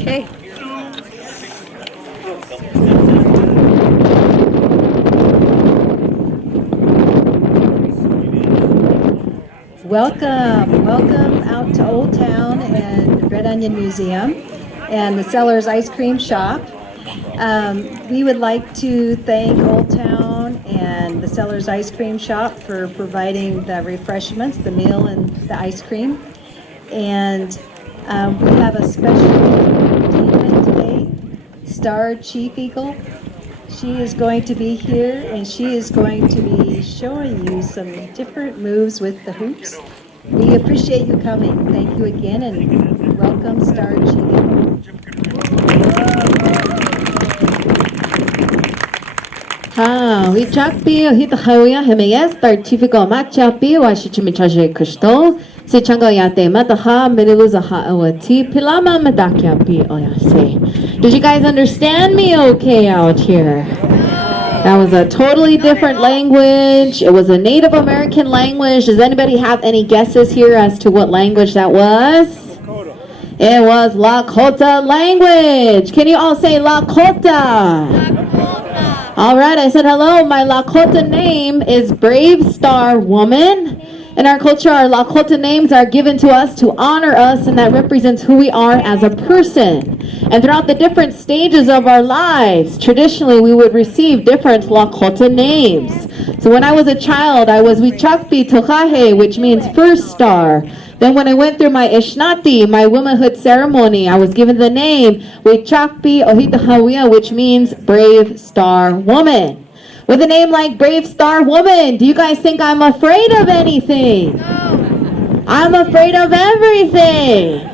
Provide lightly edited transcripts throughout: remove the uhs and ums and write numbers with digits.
Okay. Welcome out to Old Town and Red Onion Museum and the Sellers Ice Cream Shop. We would like to thank Old Town and the Sellers Ice Cream Shop for providing the refreshments, the meal and the ice cream. And we have a special entertainment today. Star Chief Eagle. She is going to be here and she is going to be showing you some different moves with the hoops. We appreciate you coming. Thank you again and welcome Star Chief Eagle. ويتشاكبي وهيدا خويا هميز ترتيفيكو ماتشابي واشيشمي تشاجي كشتو سيچانغو ياتي مدها ميلوزها اوتي pilama medakyapi oyase. Did you guys understand me okay out here? That was a totally different language. It was a Native American language. Does anybody have any guesses here as to what language that was? Lakota. It was Lakota language. Can you all say Lakota? Lakota. All right, I said hello. My Lakota name is Brave Star Woman. In our culture, our Lakota names are given to us to honor us, and that represents who we are as a person. And throughout the different stages of our lives, traditionally we would receive different Lakota names. So when I was a child, I was Wichakpi Tokahe, which means first star. Then when I went through my Ishnati, my womanhood ceremony, I was given the name Wichakpi Ohitahawiya, which means brave star woman. With a name like Brave Star Woman, do you guys think I'm afraid of anything? No. I'm afraid of everything.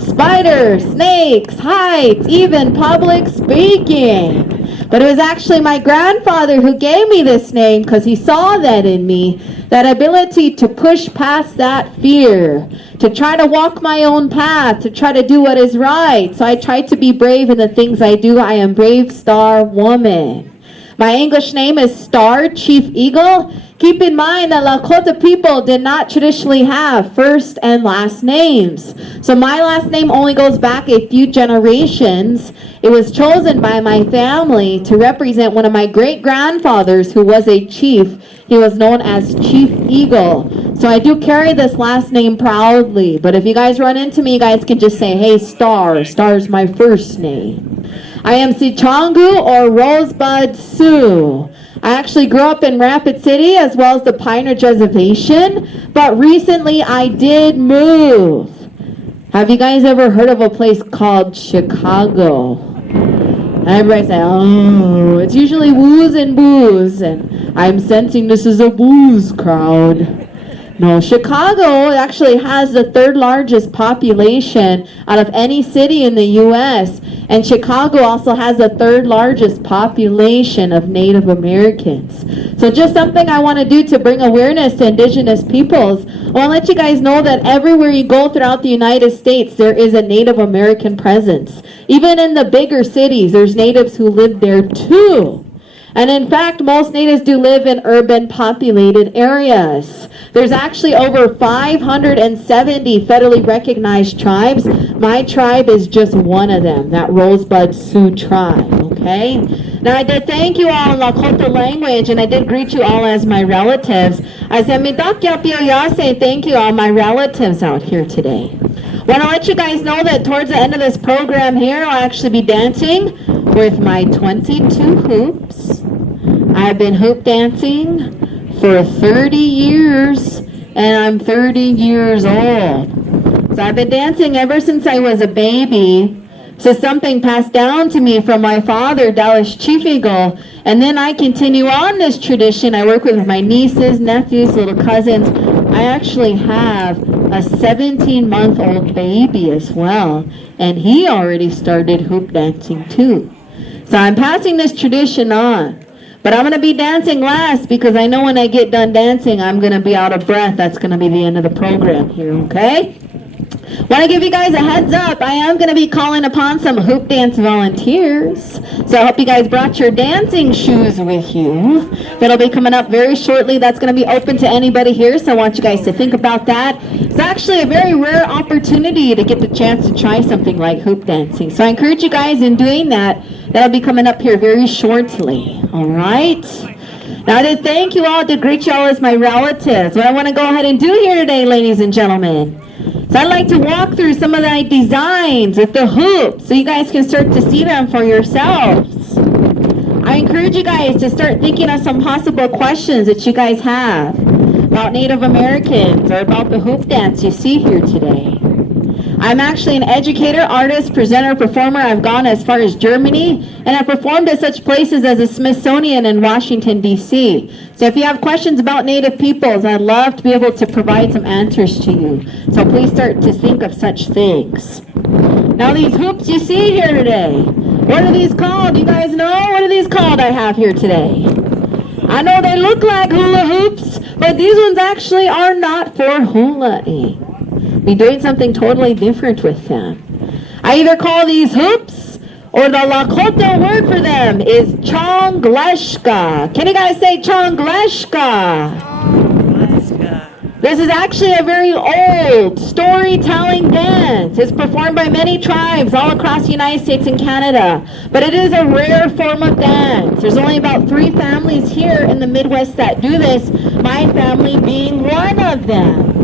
Spiders, snakes, heights, even public speaking. But it was actually my grandfather who gave me this name because he saw that in me, that ability to push past that fear, to try to walk my own path, to try to do what is right. So I try to be brave in the things I do. I am Brave Star Woman. My English name is Star Chief Eagle. Keep in mind that Lakota people did not traditionally have first and last names. So my last name only goes back a few generations. It was chosen by my family to represent one of my great-grandfathers who was a chief. He was known as Chief Eagle. So I do carry this last name proudly. But if you guys run into me, you guys can just say, hey, Star. Star is my first name. I am Sichangu or Rosebud Sioux. I actually grew up in Rapid City as well as the Pine Ridge Reservation, but recently I did move. Have you guys ever heard of a place called Chicago? Everybody say, oh, it's usually woos and boos, and I'm sensing this is a booze crowd. No, Chicago actually has the third largest population out of any city in the U.S. And Chicago also has the third largest population of Native Americans. So just something I want to do to bring awareness to indigenous peoples. I want to let you guys know that everywhere you go throughout the United States, there is a Native American presence. Even in the bigger cities, there's natives who live there too. And in fact, most natives do live in urban populated areas. There's actually over 570 federally recognized tribes. My tribe is just one of them, that Rosebud Sioux tribe, okay? Now I did thank you all in Lakota language, and I did greet you all as my relatives. I said, Midakyapiyoyase, thank you all my relatives out here today. Want to let you guys know that towards the end of this program here, I'll actually be dancing with my 22 hoops. I've been hoop dancing for 30 years, and I'm 30 years old. So I've been dancing ever since I was a baby. So something passed down to me from my father, Dallas Chief Eagle, and then I continue on this tradition. I work with my nieces, nephews, little cousins. I actually have a 17-month-old baby as well, and he already started hoop dancing too. So I'm passing this tradition on. But I'm going to be dancing last because I know when I get done dancing, I'm going to be out of breath. That's going to be the end of the program here, okay? Want to give you guys a heads up. I am going to be calling upon some hoop dance volunteers. So I hope you guys brought your dancing shoes with you. That'll be coming up very shortly. That's going to be open to anybody here. So I want you guys to think about that. It's actually a very rare opportunity to get the chance to try something like hoop dancing. So I encourage you guys in doing that. That'll be coming up here very shortly. All right. Now to thank you all, to greet you all as my relatives. What I want to go ahead and do here today, ladies and gentlemen, so I'd like to walk through some of the designs with the hoops so you guys can start to see them for yourselves. I encourage you guys to start thinking of some possible questions that you guys have about Native Americans or about the hoop dance you see here today. I'm actually an educator, artist, presenter, performer. I've gone as far as Germany, and I've performed at such places as the Smithsonian in Washington, D.C. So if you have questions about Native peoples, I'd love to be able to provide some answers to you. So please start to think of such things. Now these hoops you see here today, what are these called? You guys know? What are these called I have here today? I know they look like hula hoops, but these ones actually are not for hula-ing. Be doing something totally different with them. I either call these hoops, or the Lakota word for them is chongleshka. Can you guys say chongleshka? This is actually a very old storytelling dance. It's performed by many tribes all across the United States and Canada. But it is a rare form of dance. There's only about 3 families here in the Midwest that do this, my family being one of them.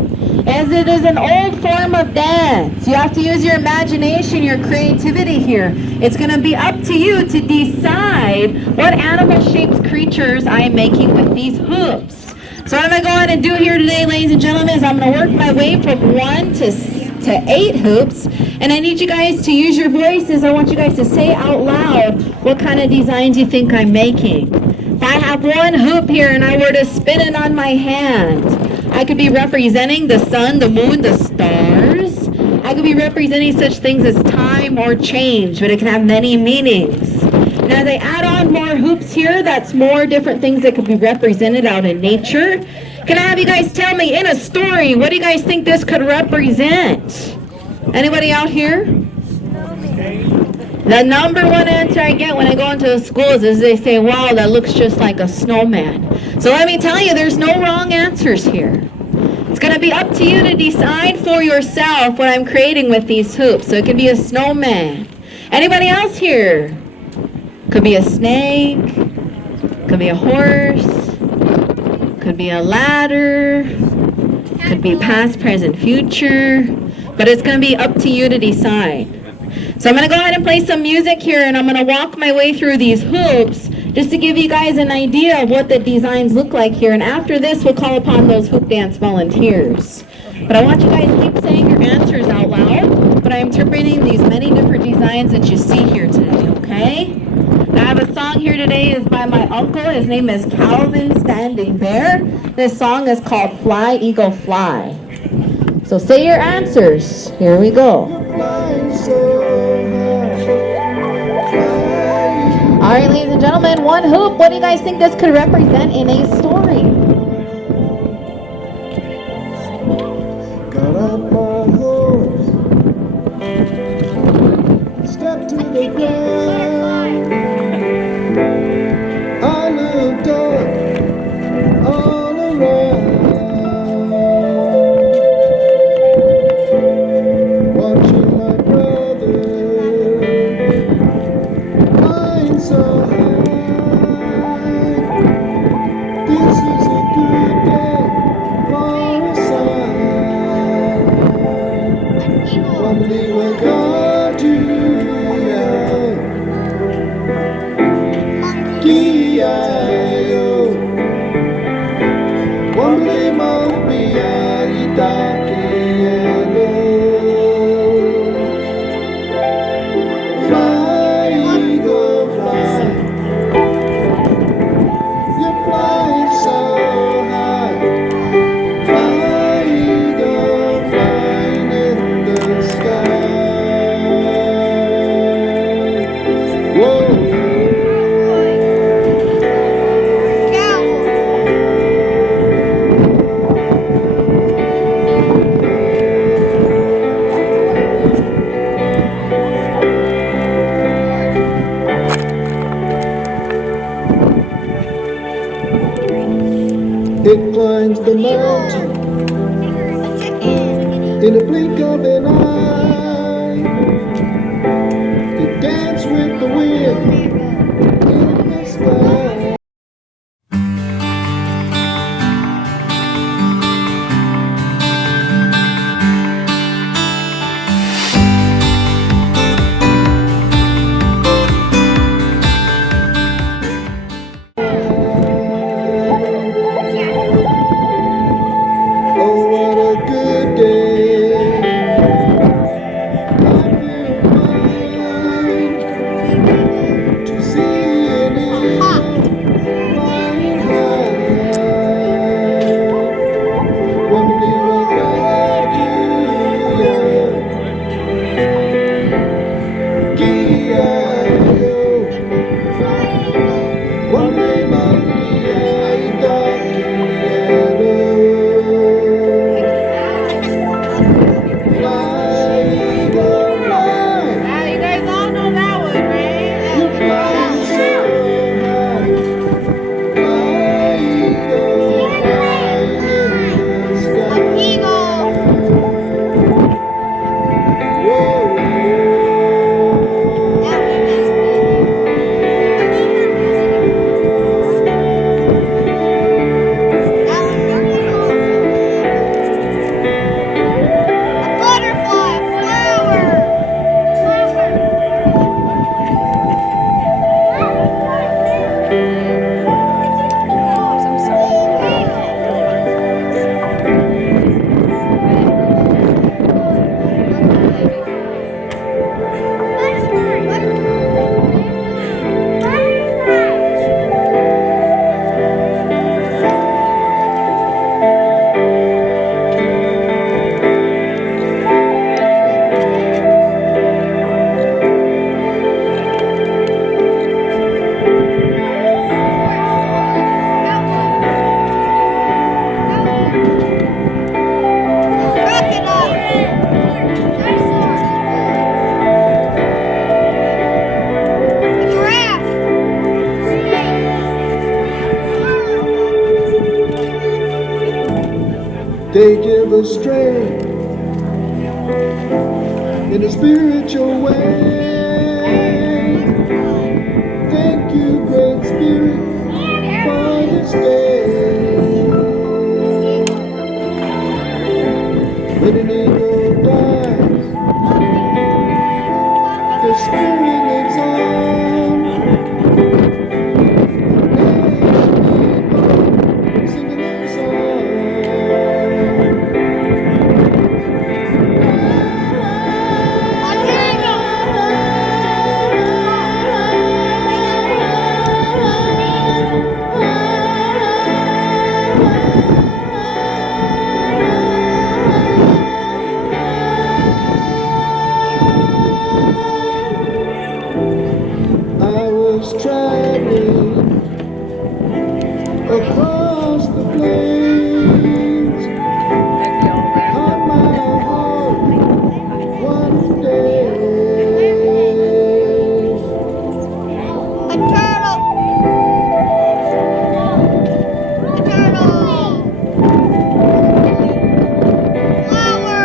As it is an old form of dance, you have to use your imagination, your creativity here. It's going to be up to you to decide what animal-shaped creatures I am making with these hoops. So what I'm going to go ahead and do here today, ladies and gentlemen, is I'm going to work my way from 1 to 8 hoops. And I need you guys to use your voices. I want you guys to say out loud what kind of designs you think I'm making. If I have 1 hoop here and I were to spin it on my hand, I could be representing the sun, the moon, the stars. I could be representing such things as time or change, but it can have many meanings. And as I add on more hoops here, that's more different things that could be represented out in nature. Can I have you guys tell me, in a story, what do you guys think this could represent? Anybody out here? The number 1 answer I get when I go into the schools is they say, wow, that looks just like a snowman. So let me tell you, there's no wrong answers here. It's going to be up to you to decide for yourself what I'm creating with these hoops. So it could be a snowman. Anybody else here? Could be a snake. Could be a horse. Could be a ladder. Could be past, present, future. But it's going to be up to you to decide. So I'm going to go ahead and play some music here, and I'm going to walk my way through these hoops just to give you guys an idea of what the designs look like here. And after this, we'll call upon those hoop dance volunteers. But I want you guys to keep saying your answers out loud, but I'm interpreting these many different designs that you see here today, okay? Now I have a song here today. It's by my uncle. His name is Calvin Standing Bear. This song is called Fly, Eagle, Fly. So say your answers. Here we go. All right, ladies and gentlemen, 1 hoop. What do you guys think this could represent in a story? Got up my horse, stepped to the ground. I looked up all around, watching my brother flying so high. This is a good day for a sign. From the Lakota to the out in the blink of an eye. You dance with the wind in the sky. Oh, what a good day. I feel fine to see an eagle flying high. One little hallelujah. G-I-O. One day Maria in dark piano. Fly, eagle, fly. Wow, you guys all know that one, right? You fly so high. Fly, eagle, fly in the sky. Whoa. They give us strength in a spiritual way. Thank you, Great Spirit, for this day. When an eagle dies, the spirit lives on. Singing their song. I was traveling across the plains on my home one day. A turtle. A turtle. Flower.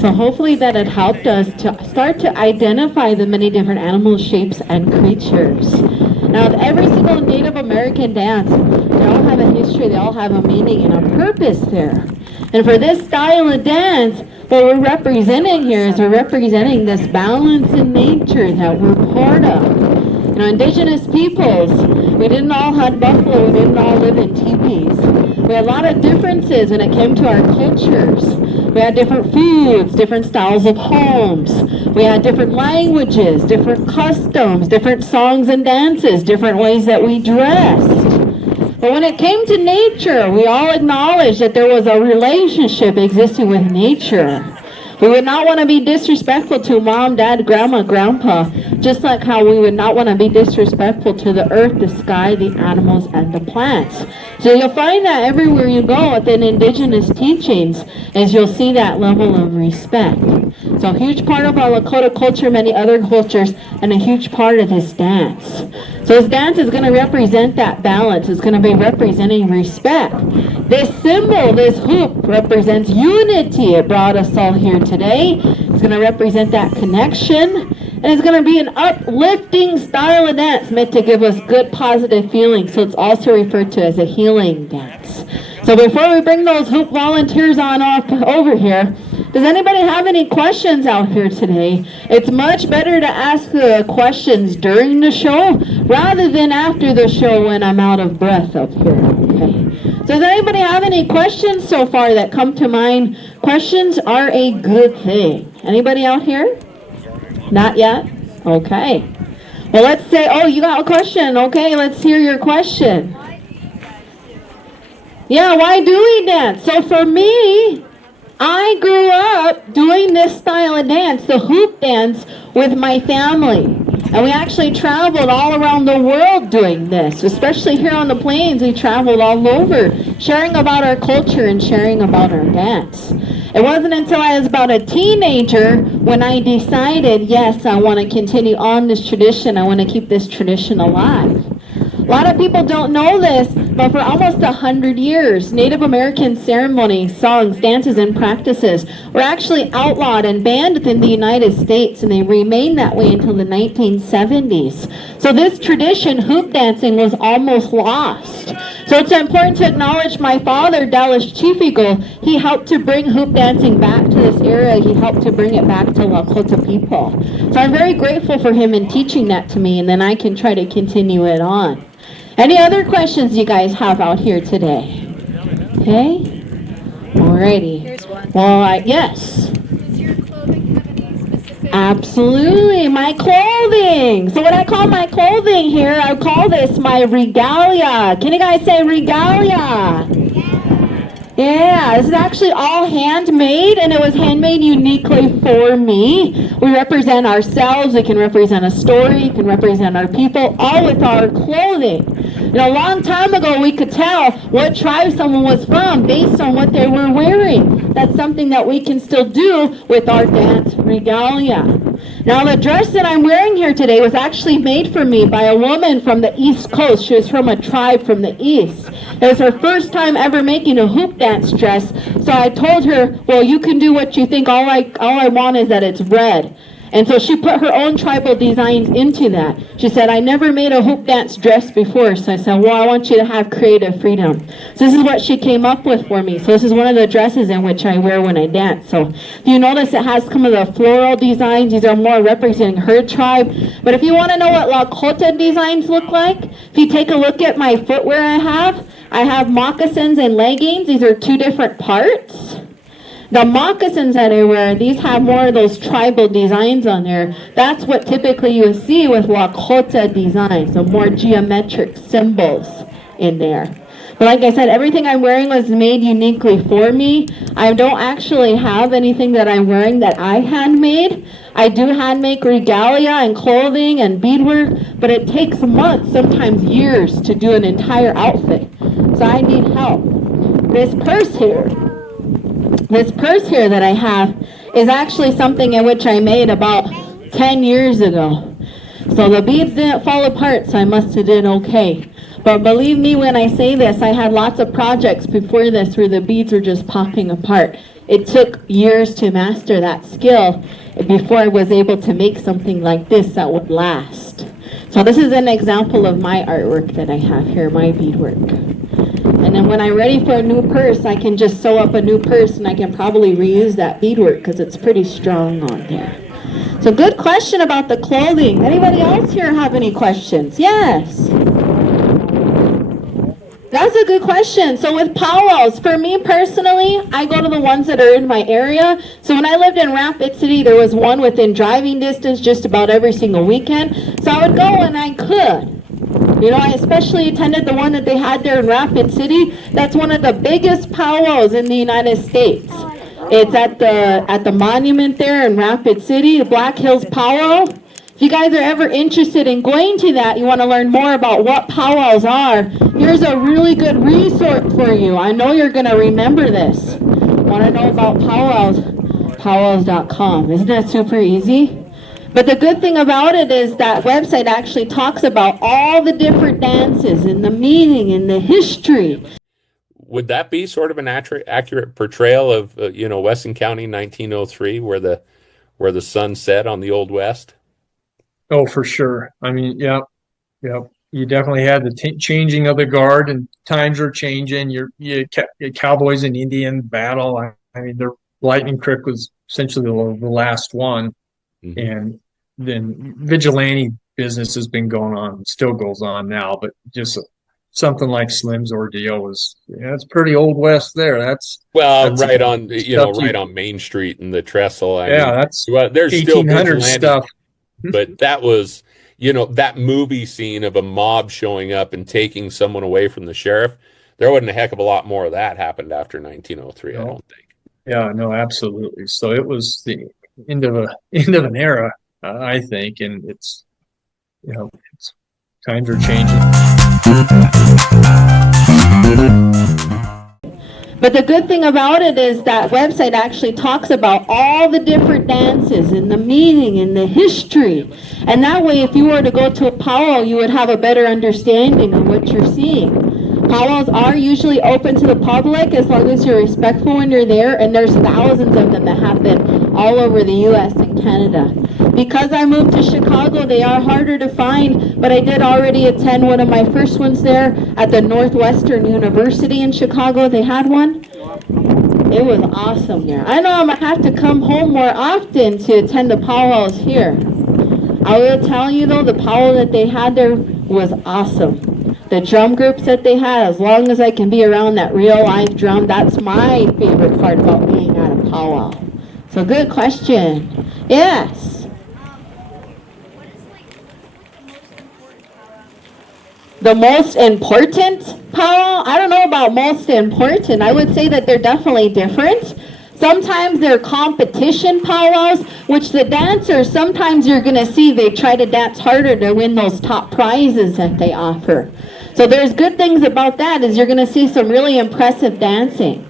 So hopefully that had helped us to start to identify the many different animal shapes and creatures. Now, with every single Native American dance, they all have a history, they all have a meaning and a purpose there. And for this style of dance, what we're representing here is we're representing this balance in nature that we're part of. You know, indigenous peoples, we didn't all hunt buffalo, we didn't all live in teepees. We had a lot of differences when it came to our cultures. We had different foods, different styles of homes. We had different languages, different customs, different songs and dances, different ways that we dressed. But when it came to nature, we all acknowledged that there was a relationship existing with nature. We would not want to be disrespectful to mom, dad, grandma, grandpa, just like how we would not want to be disrespectful to the earth, the sky, the animals, and the plants. So you'll find that everywhere you go within indigenous teachings is you'll see that level of respect. So a huge part of our Lakota culture, many other cultures, and a huge part of this dance. So this dance is going to represent that balance. It's going to be representing respect. This symbol, this hoop, represents unity. It brought us all here today. It's going to represent that connection. And it's going to be an uplifting style of dance meant to give us good positive feelings. So it's also referred to as a healing dance. So before we bring those hoop volunteers on off over here, does anybody have any questions out here today? It's much better to ask the questions during the show rather than after the show when I'm out of breath up here. Okay. So does anybody have any questions so far that come to mind? Questions are a good thing. Anybody out here? Not yet? Okay. Well, let's say, oh, you got a question. Okay, let's hear your question. Yeah, why do we dance? So for me, I grew up doing this style of dance, the hoop dance, with my family. And we actually traveled all around the world doing this, especially here on the plains. We traveled all over, sharing about our culture and sharing about our dance. It wasn't until I was about a teenager when I decided, yes, I want to continue on this tradition. I want to keep this tradition alive. A lot of people don't know this, but for almost 100 years, Native American ceremonies, songs, dances, and practices were actually outlawed and banned within the United States, and they remained that way until the 1970s. So this tradition, hoop dancing, was almost lost. So it's important to acknowledge my father, Dallas Chief Eagle. He helped to bring hoop dancing back to this area. He helped to bring it back to Lakota people. So I'm very grateful for him in teaching that to me, and then I can try to continue it on. Any other questions you guys have out here today? Okay? Alrighty. Here's one. Well, yes. Does your clothing have any specific? Absolutely, my clothing. So what I call my clothing here, I call this my regalia. Can you guys say regalia? Yeah, this is actually all handmade, and it was handmade uniquely for me. We represent ourselves, we can represent a story, we can represent our people, all with our clothing. You know, a long time ago, we could tell what tribe someone was from based on what they were wearing. That's something that we can still do with our dance regalia. Now, the dress that I'm wearing here today was actually made for me by a woman from the East Coast. She was from a tribe from the East. It was her first time ever making a hoop dance dress, so I told her, well, you can do what you think. All I want is that it's red. And so she put her own tribal designs into that. She said, I never made a hoop dance dress before. So I said, well, I want you to have creative freedom. So this is what she came up with for me. So this is one of the dresses in which I wear when I dance. So if you notice, it has some of the floral designs. These are more representing her tribe. But if you want to know what Lakota designs look like, if you take a look at my footwear I have moccasins and leggings. These are two different parts. The moccasins that I wear, these have more of those tribal designs on there. That's what typically you would see with Lakota designs, so more geometric symbols in there. But like I said, everything I'm wearing was made uniquely for me. I don't actually have anything that I'm wearing that I handmade. I do handmake regalia and clothing and beadwork, but it takes months, sometimes years, to do an entire outfit. So I need help. This purse here that I have is actually something in which I made about 10 years ago. So the beads didn't fall apart, so I must have did okay. But believe me when I say this, I had lots of projects before this where the beads were just popping apart. It took years to master that skill before I was able to make something like this that would last. So this is an example of my artwork that I have here, my beadwork. And then when I'm ready for a new purse, I can just sew up a new purse and I can probably reuse that beadwork because it's pretty strong on there. So good question about the clothing. Anybody else here have any questions? Yes. That's a good question. So with powwows, for me personally, I go to the ones that are in my area. So when I lived in Rapid City, there was one within driving distance just about every single weekend. So I would go when I could. You know, I especially attended the one that they had there in Rapid City. That's one of the biggest powwows in the United States. It's at the monument there in Rapid City, the Black Hills Powwow. If you guys are ever interested in going to that, you want to learn more about what powwows are, here's a really good resource for you. I know you're going to remember this. Want to know about powwows? Powwows.com. Isn't that super easy? But the good thing about it is that website actually talks about all the different dances and the meaning and the history. Would that be sort of an accurate portrayal of Weston County 1903, where the sun set on the Old West? Oh, for sure. I mean, yep. You definitely had the changing of the guard, and times are changing. You Cowboys and Indian battle. I mean, the Lightning Creek was essentially the last one, Mm-hmm. and then vigilante business has been going on, still goes on now, but just something like Slim's ordeal was, it's pretty Old West there. That's right on right on Main Street and the trestle. I mean, that's there's still 1800 stuff. But that was, that movie scene of a mob showing up and taking someone away from the sheriff. There wasn't a heck of a lot more of that happened after 1903. I don't think. Yeah, no, absolutely. So it was the end of an era, I think, and it's times are changing. But the good thing about it is that website actually talks about all the different dances and the meaning and the history. And that way, if you were to go to a powwow, you would have a better understanding of what you're seeing. Powwows are usually open to the public as long as you're respectful when you're there, and there's thousands of them that happen all over the U.S. and Canada. Because I moved to Chicago, they are harder to find, but I did already attend one of my first ones there at the Northwestern University in Chicago. They had one. It was awesome there. I know I'm going to have to come home more often to attend the powwows here. I will tell you though, the powwow that they had there was awesome. The drum groups that they had, as long as I can be around that real live drum, that's my favorite part about being at a powwow. So good question. Yes. The most important powwow? I don't know about most important. I would say that they're definitely different. Sometimes they're competition powwows, which the dancers, sometimes you're going to see they try to dance harder to win those top prizes that they offer. So there's good things about that, is you're going to see some really impressive dancing.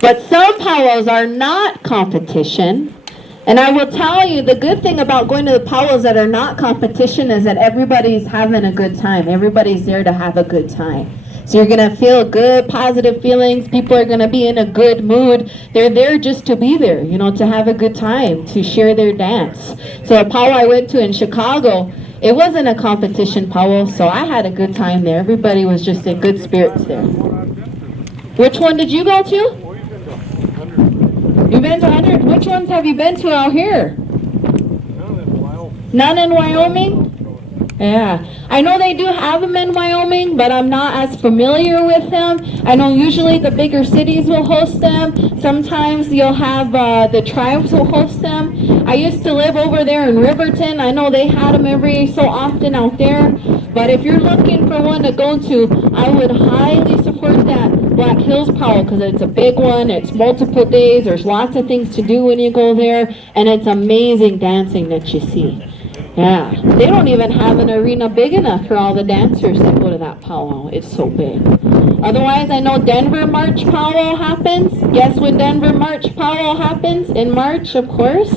But some powwows are not competition. And I will tell you, the good thing about going to the powwows that are not competition is that everybody's having a good time. Everybody's there to have a good time. So you're going to feel good, positive feelings. People are going to be in a good mood. They're there just to be there, to have a good time, to share their dance. So a powwow I went to in Chicago, it wasn't a competition powwow, so I had a good time there. Everybody was just in good spirits there. Which one did you go to? You've been to 100? Which ones have you been to out here? None in Wyoming? Yeah. I know they do have them in Wyoming, but I'm not as familiar with them. I know usually the bigger cities will host them. Sometimes you'll have the tribes will host them. I used to live over there in Riverton. I know they had them every so often out there. But if you're looking for one to go to, I would highly support that Black Hills Powwow, because it's a big one. It's multiple days. There's lots of things to do when you go there. And it's amazing dancing that you see. Yeah, they don't even have an arena big enough for all the dancers that go to that powwow. It's so big. Otherwise, I know Denver March powwow happens. Guess when Denver March powwow happens? In March, of course.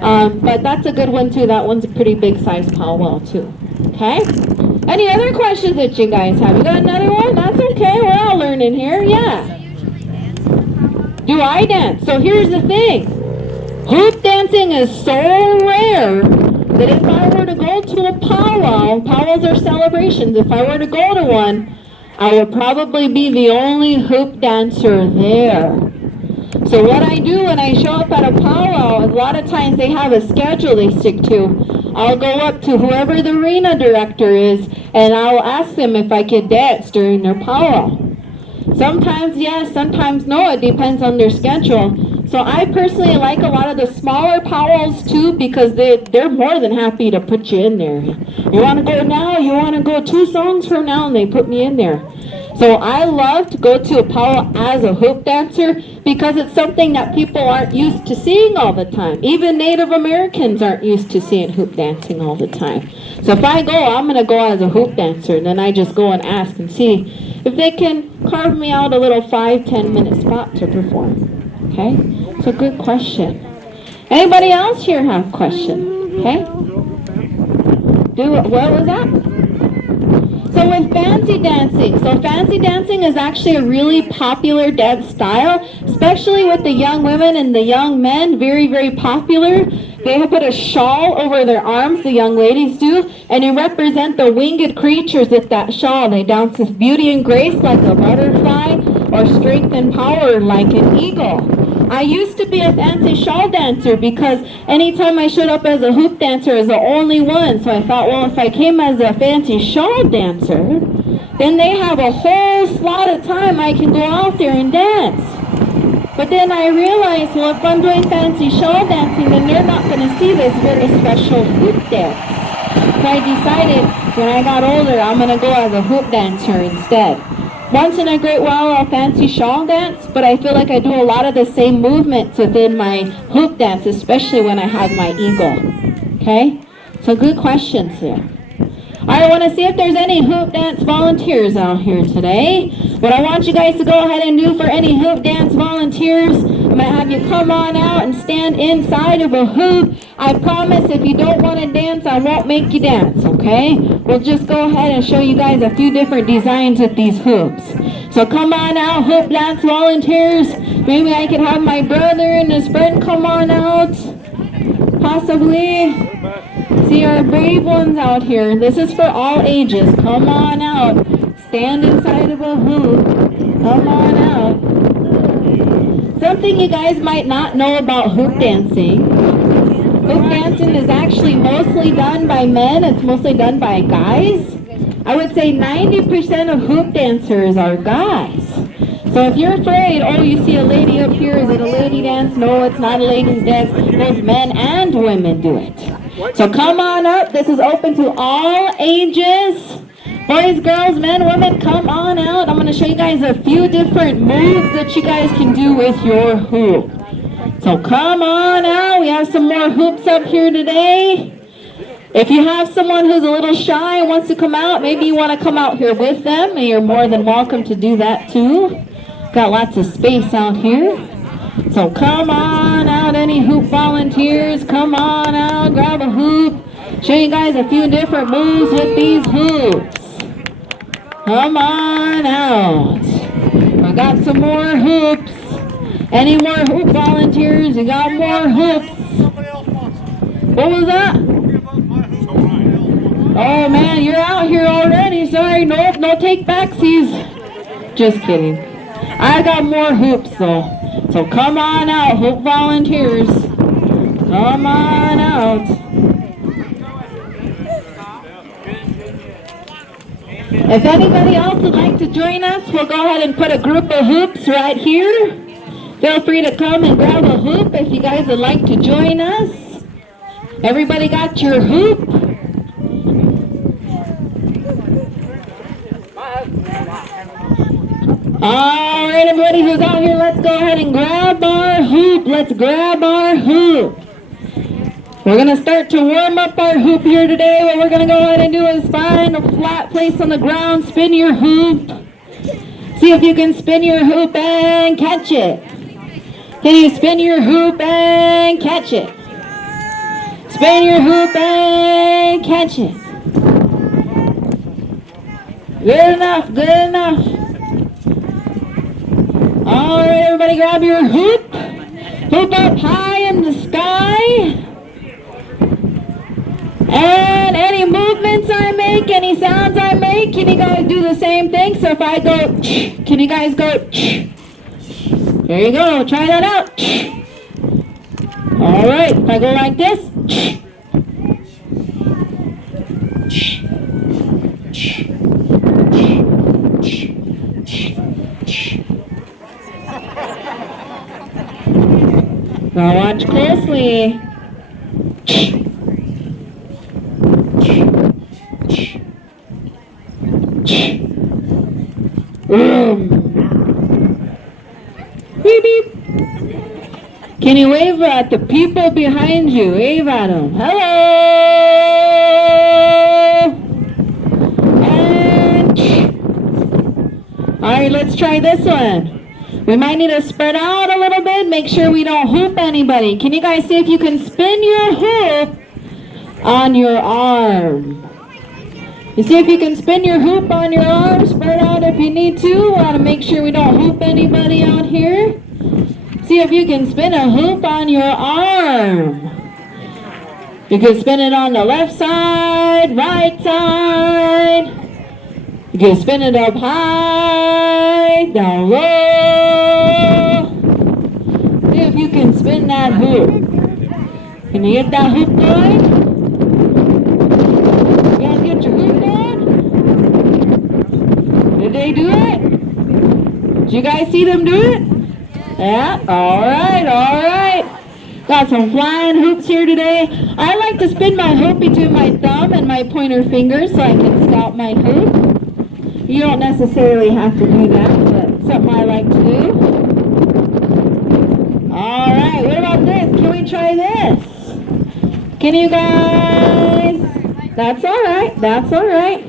But that's a good one too. That one's a pretty big size powwow too. Okay? Any other questions that you guys have? You got another one? That's okay. We're all learning here. Yeah. Do I dance? So here's the thing. Hoop dancing is so rare that if I were to go to a powwow, powwows are celebrations, if I were to go to one, I would probably be the only hoop dancer there. So what I do when I show up at a powwow, a lot of times they have a schedule they stick to. I'll go up to whoever the arena director is, and I'll ask them if I could dance during their powwow. Sometimes yes, sometimes no, it depends on their schedule. So I personally like a lot of the smaller powwows too, because they're more than happy to put you in there. You want to go now? You want to go 2 songs from now? And they put me in there. So I love to go to a powwow as a hoop dancer because it's something that people aren't used to seeing all the time. Even Native Americans aren't used to seeing hoop dancing all the time. So if I go, I'm going to go as a hoop dancer, and then I just go and ask and see if they can carve me out a little 5-10 minute spot to perform. Okay? So good question. Anybody else here have a question? Okay? What was that? So with fancy dancing is actually a really popular dance style, especially with the young women and the young men, very, very popular. They put a shawl over their arms, the young ladies do, and they represent the winged creatures with that shawl. They dance with beauty and grace like a butterfly, or strength and power like an eagle. I used to be a fancy shawl dancer because anytime I showed up as a hoop dancer, I was the only one. So I thought, well, if I came as a fancy shawl dancer, then they have a whole slot of time I can go out there and dance. But then I realized, well, if I'm doing fancy shawl dancing, then they're not going to see this very special hoop dance. So I decided when I got older, I'm going to go as a hoop dancer instead. Once in a great while, I'll fancy shawl dance, but I feel like I do a lot of the same movements within my hoop dance, especially when I have my eagle. Okay? So good questions there. I want to see if there's any hoop dance volunteers out here today. What I want you guys to go ahead and do for any hoop dance volunteers, I'm going to have you come on out and stand inside of a hoop. I promise if you don't want to dance, I won't make you dance, okay? We'll just go ahead and show you guys a few different designs with these hoops. So come on out, hoop dance volunteers. Maybe I could have my brother and his friend come on out. Possibly. See our brave ones out here. This is for all ages. Come on out. Stand inside of a hoop. Come on out. Something you guys might not know about hoop dancing. Hoop dancing is actually mostly done by men. It's mostly done by guys. I would say 90% of hoop dancers are guys. So if you're afraid, oh, you see a lady up here, is it a lady dance? No, it's not a ladies dance. Both men and women do it. So come on up. This is open to all ages. Boys, girls, men, women, come on out. I'm going to show you guys a few different moves that you guys can do with your hoop. So come on out. We have some more hoops up here today. If you have someone who's a little shy and wants to come out, maybe you want to come out here with them, and you're more than welcome to do that too. Got lots of space out here. So come on out, any hoop volunteers, come on out, grab a hoop. Show you guys a few different moves with these hoops. Come on out. I got some more hoops. Any more hoop volunteers? You got more hoops. What was that? Oh man, you're out here already. Sorry, nope, no take backsies. Just kidding. I got more hoops though. So come on out, hoop volunteers. Come on out. If anybody else would like to join us, we'll go ahead and put a group of hoops right here. Feel free to come and grab a hoop if you guys would like to join us. Everybody got your hoop? All right, everybody who's out here, let's go ahead and grab our hoop. Let's grab our hoop. We're going to start to warm up our hoop here today. What we're going to go ahead and do is find a flat place on the ground, spin your hoop. See if you can spin your hoop and catch it. Can you spin your hoop and catch it? Spin your hoop and catch it. Good enough, good enough. All right, everybody grab your hoop. Hoop up high in the sky. And any movements I make, any sounds I make, can you guys do the same thing? So if I go, can you guys go, there you go, try that out. All right, if I go like this, Now watch closely. Beep beep. Can you wave at the people behind you? Wave at them. Hello. And all right, let's try this one. We might need to spread out a little bit. Make sure we don't hoop anybody. Can you guys see if you can spin your hoop on your arm? You see if you can spin your hoop on your arm, spread out if you need to. Want to make sure we don't hoop anybody out here. See if you can spin a hoop on your arm. You can spin it on the left side, right side. You can spin it up high, down low. See if you can spin that hoop. Can you get that hoop going? Get your hoop on? Did they do it? Did you guys see them do it? Yeah, all right. Got some flying hoops here today. I like to spin my hoop between my thumb and my pointer finger so I can stop my hoop. You don't necessarily have to do that, but something I like to do. All right, what about this? Can we try this? Can you guys? That's all right.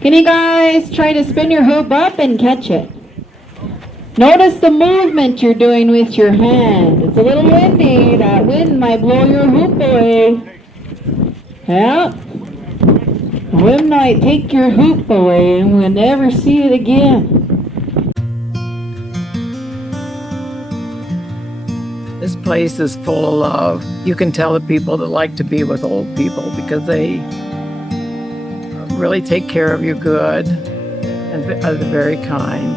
Can you guys try to spin your hoop up and catch it? Notice the movement you're doing with your hand. It's a little windy. That wind might blow your hoop away. Yeah. The wind might take your hoop away and we'll never see it again. This place is full of love. You can tell the people that like to be with old people because they really take care of you good and are very kind.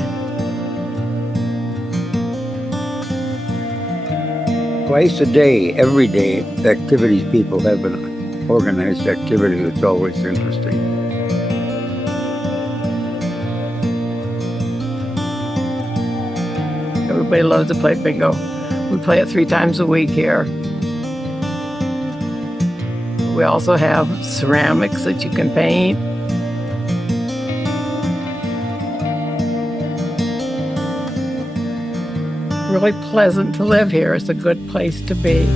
Twice a day, every day, activities people have an organized activity that's always interesting. Everybody loves to play bingo. We play it 3 times a week here. We also have ceramics that you can paint. Really pleasant to live here. It's a good place to be.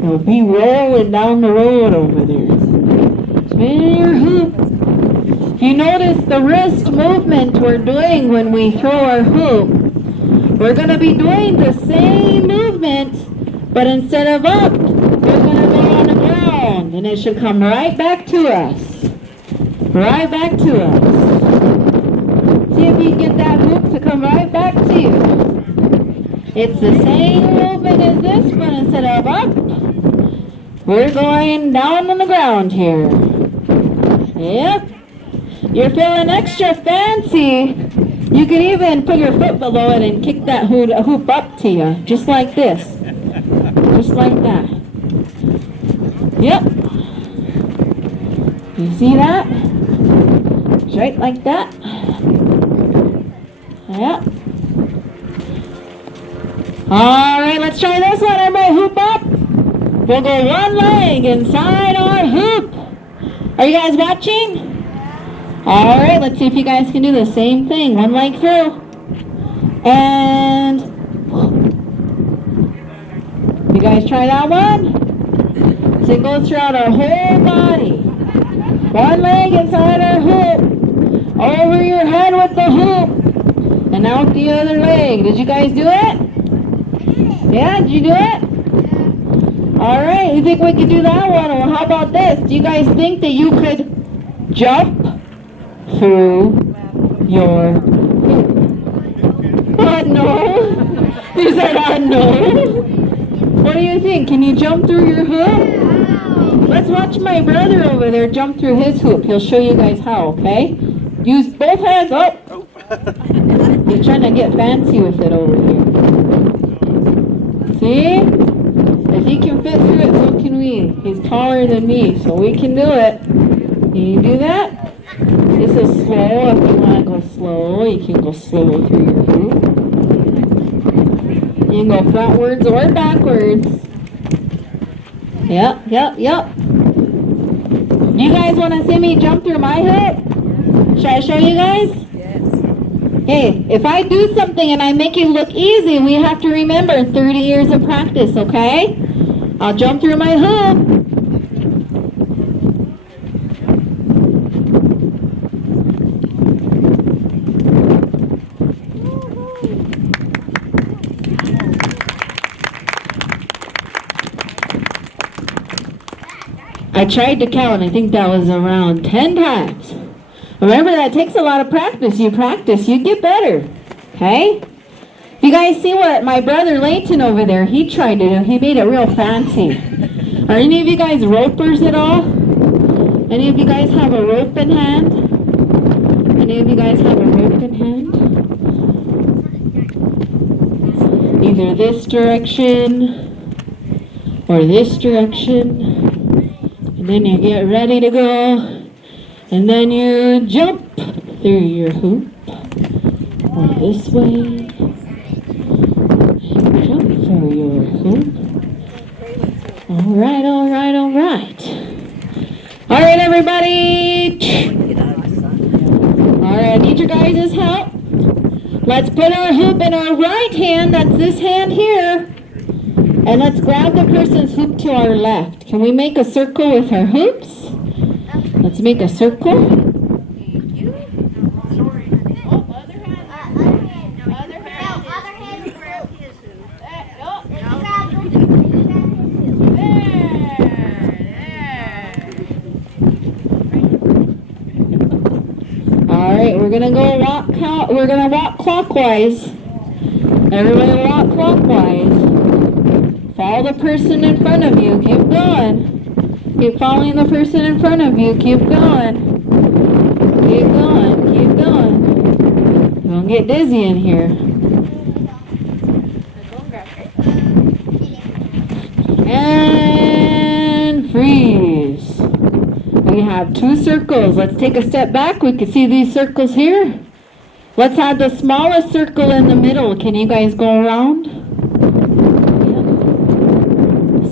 We'll be rolling down the road over there. Spin your hoop. You notice the wrist movement we're doing when we throw our hoop. We're going to be doing the same movement, but instead of up, we're going to go on the ground, and it should come right back to us. Right back to us. See if you can get that hoop to come right back to you. It's the same movement as this, but instead of up, we're going down on the ground here. Yep. You're feeling extra fancy. You can even put your foot below it and kick that hoop up to you, just like this. Just like that. Yep. You see that? It's right like that. Yep. All right, let's try this one. Everybody hoop up. We'll go one leg inside our hoop. Are you guys watching? All right, let's see if you guys can do the same thing. One leg through. And you guys try that one? So it goes throughout our whole body. One leg inside our hoop. Over your head with the hoop. And out the other leg. Did you guys do it? Yeah, did you do it? All right, you think we could do that one? Or how about this? Do you guys think that you could jump through your hoop? Oh, no. He said, no. What do you think? Can you jump through your hoop? Let's watch my brother over there jump through his hoop. He'll show you guys how, okay? Use both hands up. He's trying to get fancy with it over here. See? If he can fit through it, so can we. He's taller than me, so we can do it. Can you do that? This is slow. If you want to go slow, you can go slow through your hoop. You can go frontwards or backwards. Yep. You guys want to see me jump through my hoop? Should I show you guys? Yes. Hey, if I do something and I make it look easy, we have to remember 30 years of practice, okay? I'll jump through my hoop. I tried to count, I think that was around 10 times. Remember, that takes a lot of practice. You practice, you get better. Okay? You guys see what my brother Layton over there, he tried to do? He made it real fancy. Are any of you guys ropers at all? Any of you guys have a rope in hand? Any of you guys have a rope in hand? Either this direction or this direction. And then you get ready to go. And then you jump through your hoop. Or this way. And jump through your hoop. Alright. Alright, everybody. Alright, I need your guys' help. Let's put our hoop in our right hand. That's this hand here. And let's grab the person's hoop to our left. Can we make a circle with our hoops? Let's make a circle. Alright, we're gonna walk clockwise. Everybody walk clockwise. Follow the person in front of you. Keep going. Keep following the person in front of you. Keep going. Keep going. Don't get dizzy in here. And freeze. We have 2 circles. Let's take a step back. We can see these circles here. Let's have the smallest circle in the middle. Can you guys go around?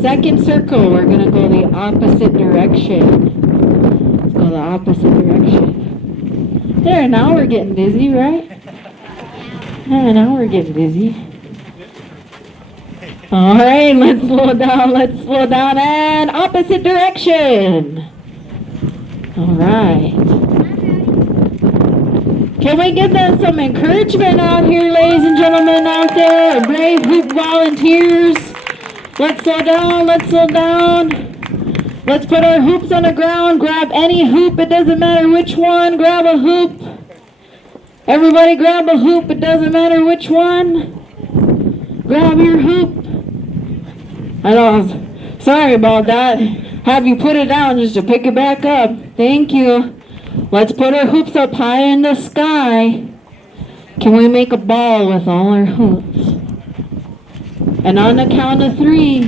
Second circle, we're going to go the opposite direction. Let's go the opposite direction. There, now we're getting dizzy, right? Yeah, now we're getting dizzy. Alright, let's slow down, and opposite direction. Alright. Can we give them some encouragement out here, ladies and gentlemen out there? Brave hoop volunteers. Let's slow down. Let's put our hoops on the ground. Grab any hoop, it doesn't matter which one. Grab a hoop. Everybody grab a hoop, it doesn't matter which one. Grab your hoop. I know, sorry about that. Have you put it down just to pick it back up. Thank you. Let's put our hoops up high in the sky. Can we make a ball with all our hoops? And on the count of 3,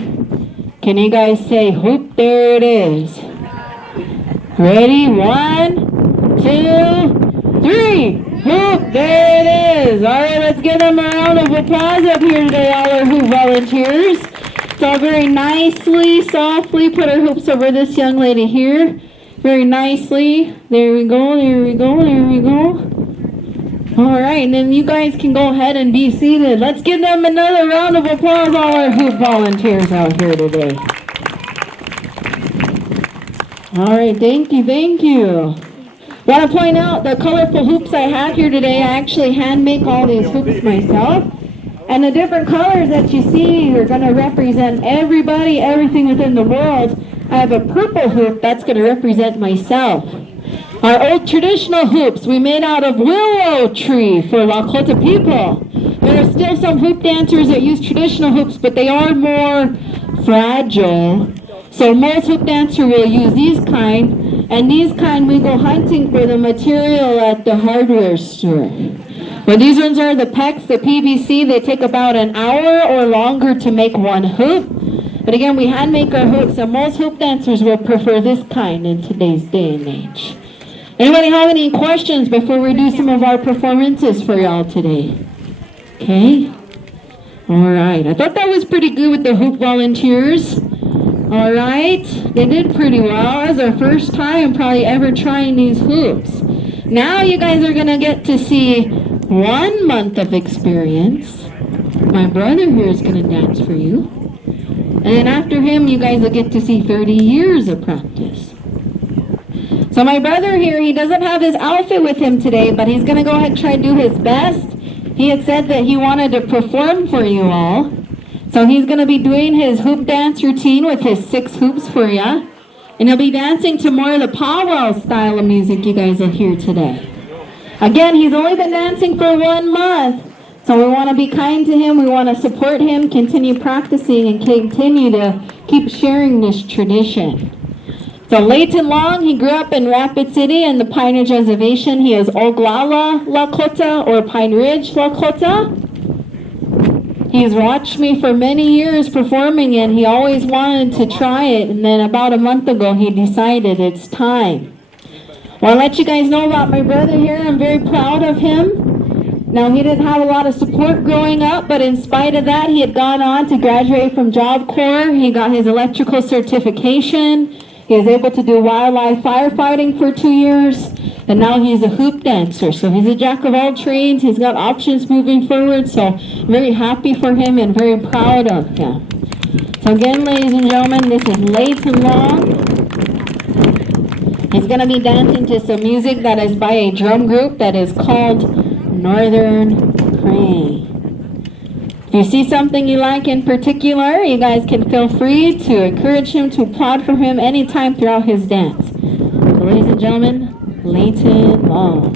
can you guys say, hoop, there it is. Ready? 1, 2, 3. Hoop, there it is. All right, let's give them a round of applause up here today, all our hoop volunteers. So very nicely, softly put our hoops over this young lady here. Very nicely. There we go. All right, and then you guys can go ahead and be seated. Let's give them another round of applause, all our hoop volunteers out here today. All right, thank you. Want to point out the colorful hoops I have here today. I actually hand make all these hoops myself. And the different colors that you see are going to represent everybody, everything within the world. I have a purple hoop that's going to represent myself. Our old traditional hoops we made out of willow tree for Lakota people. Very are still some hoop dancers that use traditional hoops, but they are more fragile. So most hoop dancer will use these kind, and these kind we go hunting for the material at the hardware store. But these ones are the PEX, the PVC. They take about an hour or longer to make one hoop. But again, we hand make our hoops, and most hoop dancers will prefer this kind in today's day and age. Anybody have any questions before we do some of our performances for y'all today? Okay. All right. I thought that was pretty good with the hoop volunteers. All right. They did pretty well. It was our first time probably ever trying these hoops. Now you guys are going to get to see 1 month of experience. My brother here is going to dance for you. And then after him, you guys will get to see 30 years of practice. So my brother here, he doesn't have his outfit with him today, but he's going to go ahead and try to do his best. He had said that he wanted to perform for you all. So he's going to be doing his hoop dance routine with his 6 hoops for you. And he'll be dancing to more of the powwow style of music you guys will hear today. Again, he's only been dancing for 1 month. So we want to be kind to him. We want to support him, continue practicing, and continue to keep sharing this tradition. So Leighton Long, he grew up in Rapid City in the Pine Ridge Reservation. He is Oglala Lakota or Pine Ridge Lakota. He's watched me for many years performing, and he always wanted to try it. And then about a month ago, he decided it's time. Well, I'll let you guys know about my brother here. I'm very proud of him. Now, he didn't have a lot of support growing up, but in spite of that, he had gone on to graduate from Job Corps. He got his electrical certification. He was able to do wildlife firefighting for 2 years, and now he's a hoop dancer. So he's a jack of all trades. He's got options moving forward, so I'm very happy for him and very proud of him. So again, ladies and gentlemen, this is Leighton Long. He's going to be dancing to some music that is by a drum group that is called Northern Crane. If you see something you like in particular, you guys can feel free to encourage him, to applaud for him anytime throughout his dance. So ladies and gentlemen, Leighton Long.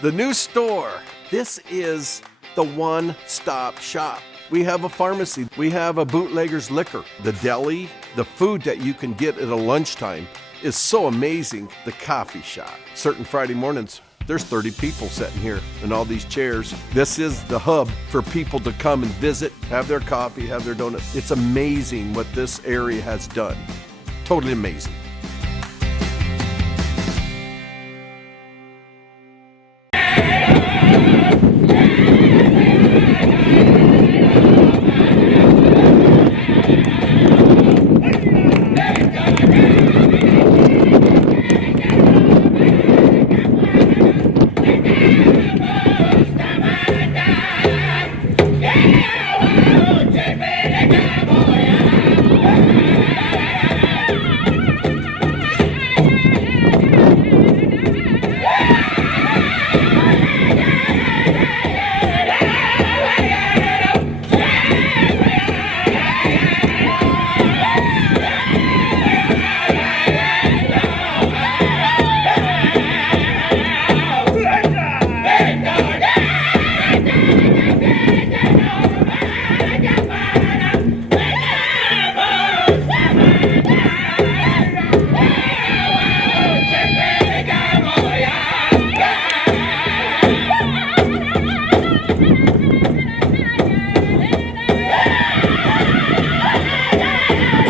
The new store. This is the one-stop shop. We have a pharmacy. We have a bootlegger's liquor. The deli, the food that you can get at a lunchtime is so amazing. The coffee shop. Certain Friday mornings, there's 30 people sitting here in all these chairs. This is the hub for people to come and visit, have their coffee, have their donuts. It's amazing what this area has done. Totally amazing.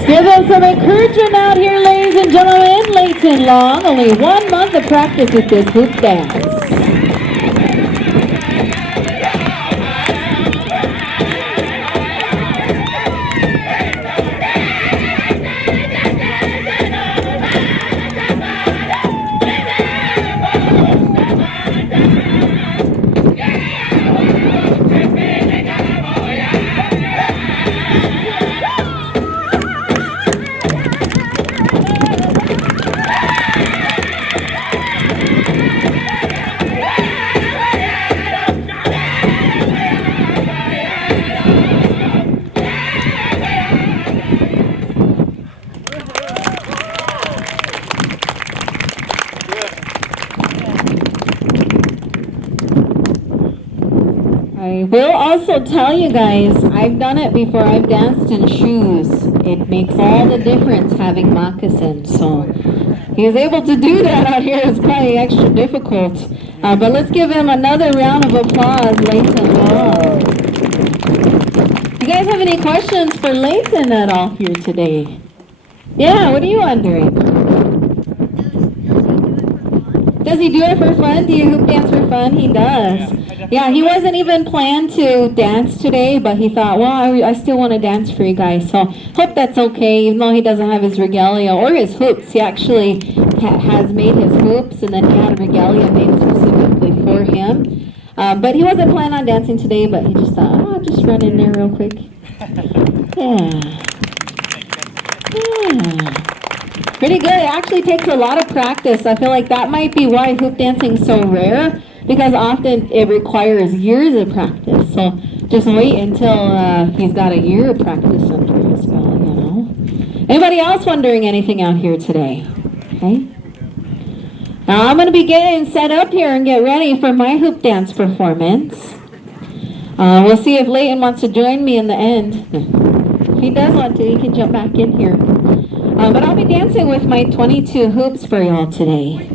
Give them some encouragement out here, ladies and gentlemen. Leighton Long, only 1 month of practice with this hoop dance. I will also tell you guys, I've done it before. I've danced in shoes. It makes all the difference having moccasins. So he was able to do that out here. It's probably extra difficult. But let's give him another round of applause, Layton Law. You guys have any questions for Layton at all here today? Yeah, what are you wondering? Does he do it for fun? Do you hoop dance for fun? He does. Yeah, he wasn't even planned to dance today, but he thought, well, I still want to dance for you guys. So hope that's okay, even though he doesn't have his regalia or his hoops. He actually has made his hoops, and then he had a regalia made specifically for him. But he wasn't planning on dancing today, but he just thought, oh, I'll just run in there real quick. Yeah. Pretty good. It actually takes a lot of practice. I feel like that might be why hoop dancing is so rare, because often it requires years of practice. So just wait until he's got a year of practice under his belt, you know. Anybody else wondering anything out here today? Okay. Now I'm going to be getting set up here and get ready for my hoop dance performance. We'll see if Layton wants to join me in the end. If he does want to, he can jump back in here. But I'll be dancing with my 22 hoops for y'all today.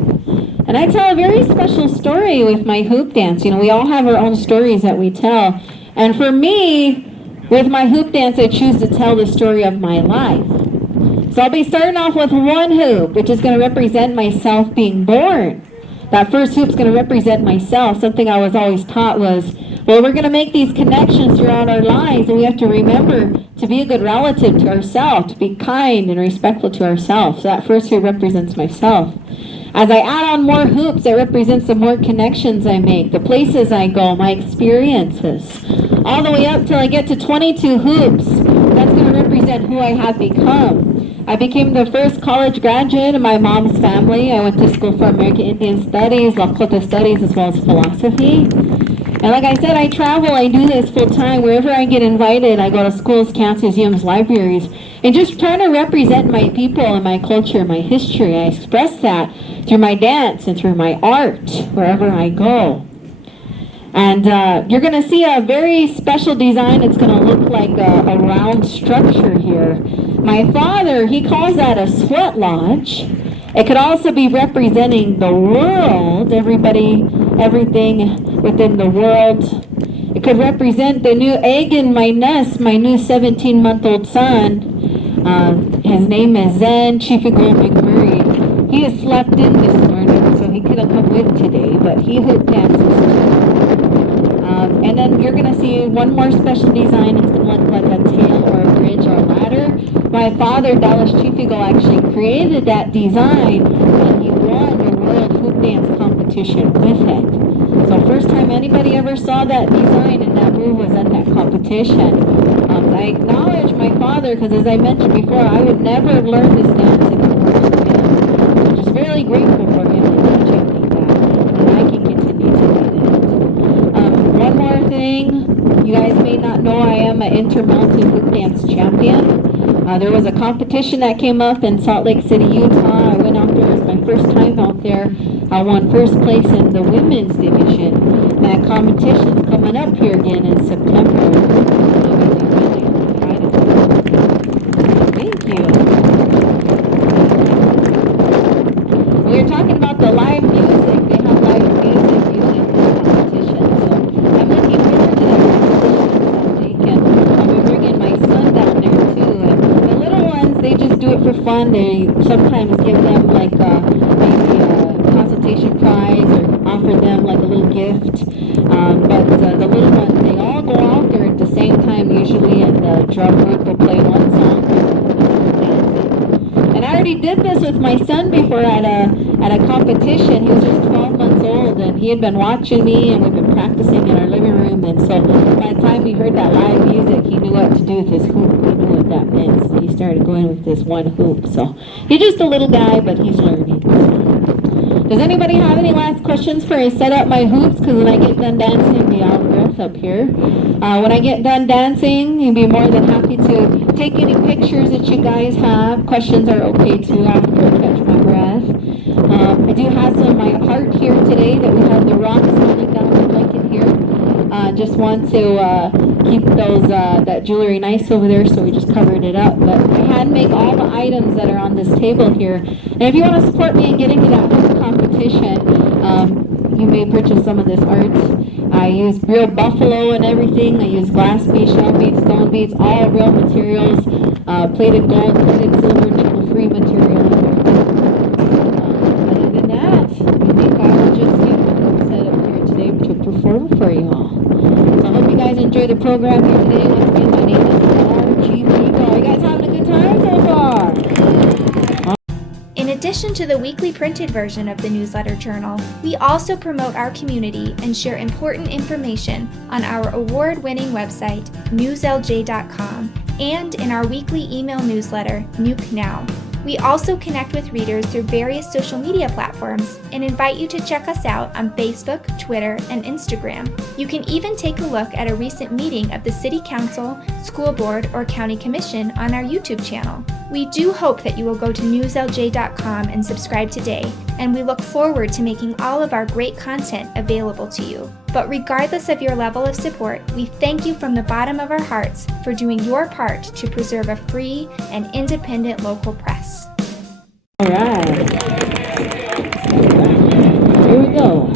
And I tell a very special story with my hoop dance. You know, we all have our own stories that we tell. And for me, with my hoop dance, I choose to tell the story of my life. So I'll be starting off with one hoop, which is going to represent myself being born. That first hoop's going to represent myself. Something I was always taught was, well, we're going to make these connections throughout our lives, and we have to remember to be a good relative to ourselves, to be kind and respectful to ourselves. So that first hoop represents myself. As I add on more hoops, it represents the more connections I make, the places I go, my experiences. All the way up till I get to 22 hoops, that's going to represent who I have become. I became the first college graduate in my mom's family. I went to school for American Indian Studies, Lakota Studies, as well as philosophy. And like I said, I travel, I do this full time. Wherever I get invited, I go to schools, camps, museums, libraries, and just trying to represent my people and my culture, my history. I express that through my dance and through my art, wherever I go. And you're going to see a very special design. It's going to look like a round structure here. My father, he calls that a sweat lodge. It could also be representing the world, everybody, everything within the world. It could represent the new egg in my nest, my new 17-month-old son. His name is Zen Chifigo McMurray. He has slept in this morning, so he couldn't come with today, but he hoop dances. And then you're going to see one more special design. It's going to look like a tail or a bridge or a ladder. My father, Dallas Chifigo, actually created that design, and he won the World Hoop Dance Competition with it. So first time anybody ever saw that design and that move was at that competition. I acknowledge my father, because as I mentioned before, I would never have learned this dance if it wasn't for him. I'm just really grateful for him for teaching me that, and I can continue to do that. One more thing, you guys may not know I am an Intermountain Hoop Dance champion. There was a competition that came up in Salt Lake City, Utah. I went out there. It was my first time out there. I won first place in the women's division. That competition's coming up here again in September. Thank you. We were talking about the live music. They have live music competition. So I'm looking forward to that competition this week. And I'll be bringing my son down there too. And the little ones, they just do it for fun. They sometimes give them like maybe a consultation prize or offer them like a little gift. But the little ones, they all go out there at the same time usually, and the drum group will play one song. And I already did this with my son before at a competition. He was just 12 months old, and he had been watching me, and we've been practicing in our living room. And so by the time he heard that live music, he knew what to do with his hoop. He knew what that meant. So he started going with this one hoop. So he's just a little guy, but he's learning. Does anybody have any last questions for I set up my hoops? Because when I get done dancing, I'll be out of breath up here. When I get done dancing, you'll be more than happy to take any pictures that you guys have. Questions are okay too after I catch my breath. I do have some of my art here today that we have the rocks holding down the blanket here. Just want to keep those that jewelry nice over there, so we just covered it up. But I hand make all the items that are on this table here. And if you want to support me in getting to that next competition, you may purchase some of this art. I use real buffalo and everything. I use glass beads, shell beads, stone beads, all real materials, plated gold, plated silver, nickel-free material. Other than that, I think I will just set up here today to perform for you all. So I hope you guys enjoy the program here today. Once again, my name is R.G. Pico. Are you guys having a good time so far? In addition to the weekly printed version of the newsletter journal, we also promote our community and share important information on our award-winning website, newslj.com, and in our weekly email newsletter, Nuke Now. We also connect with readers through various social media platforms and invite you to check us out on Facebook, Twitter, and Instagram. You can even take a look at a recent meeting of the City Council, School Board, or County Commission on our YouTube channel. We do hope that you will go to newslj.com and subscribe today, and we look forward to making all of our great content available to you. But regardless of your level of support, we thank you from the bottom of our hearts for doing your part to preserve a free and independent local press. All right. Here we go.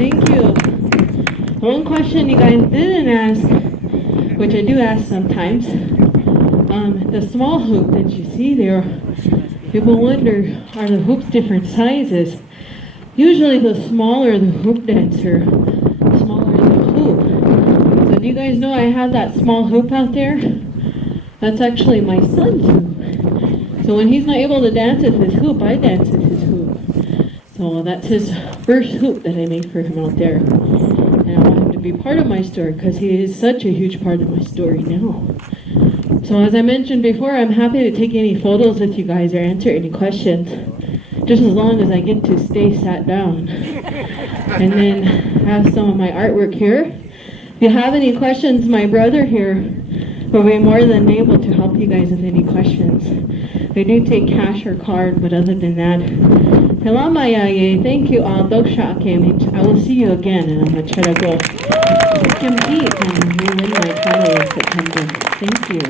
Thank you. One question you guys didn't ask, which I do ask sometimes, the small hoop that you see there, people wonder, are the hoops different sizes? Usually the smaller the hoop dancer, smaller the hoop. So do you guys know I have that small hoop out there? That's actually my son's hoop. So when he's not able to dance with his hoop, I dance with his hoop. So that's his first hoop that I made for him out there. And I want him to be part of my story because he is such a huge part of my story now. So as I mentioned before, I'm happy to take any photos with you guys or answer any questions, just as long as I get to stay sat down. And then have some of my artwork here. If you have any questions, my brother here will be more than able to help you guys with any questions. We do take cash or card, but other than that, thank you all. I will see you again, and I'm going to try to go compete and win my title in September. Thank you.